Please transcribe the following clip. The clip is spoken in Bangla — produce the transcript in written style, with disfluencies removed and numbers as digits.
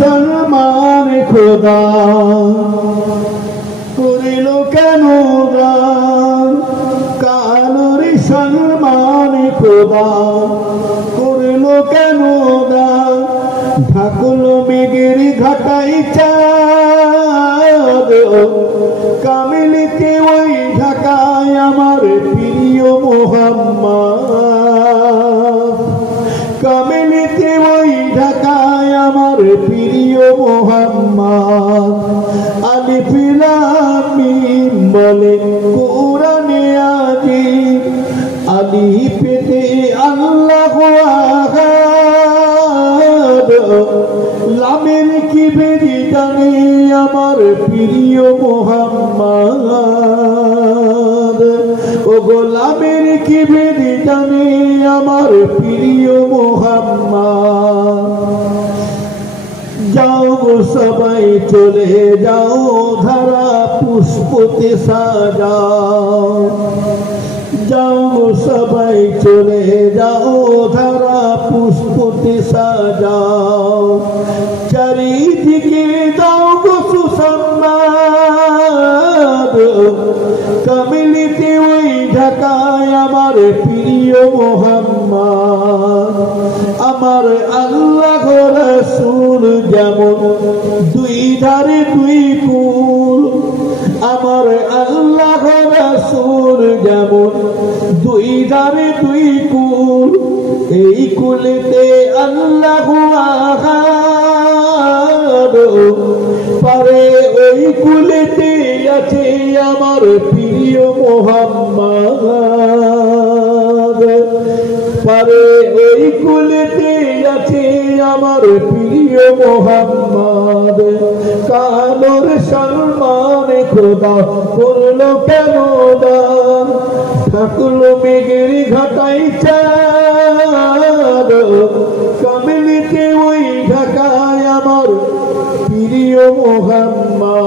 সলমান খোদা করিল কেন দান কালুরি সলমান খোদা করিল কেন দান ঢাকুল মেঘের ঘাটাই চাঁদ কামিলিতে ওই ঢাকায় আমার প্রিয় মুহাম্মদ কামিলিতে ওই ঢাকায় আমার প্রিয় মুহাম্মদ আলিফ লাম মিম বলে কোরআনে আজিব আলিফেতে আল্লাহু আহাদ লামের কি বেরি জানে আমার প্রিয় মুহাম্মদ ও গোলামের কি বেরি জানে আমার প্রিয় মুহাম্মদ যাও গো সবাই চলে যাও ধারা পুষ্পতে সাজাও যাও গো সবাই চলে যাও ধারা পুষ্পতে সাজাও চারিদিকে দাও গো সুসংবাদ কামিলিতে ওই ঢাকায় আমার প্রিয় মুহাম্মদ আমার আল্লাহ রাসূল যেমন দুই ধারে দুই কুল আমার আল্লাহ রাসূল যেমন দুই ধারে দুই কুল এই কুলেতে আল্লাহ আহাদ পারে ওই কুলেতে আছে আমার প্রিয় মুহাম্মদ পারে ওই কুলেতে আছে আমার প্রিয় মুহাম্মদ কালোর সলমান খোদা করলো কেন দান ঠাকুর মেঘের ঘাটাই চাঁদ কামিলিতে ওই ঢাকায় আমার প্রিয় মুহাম্মদ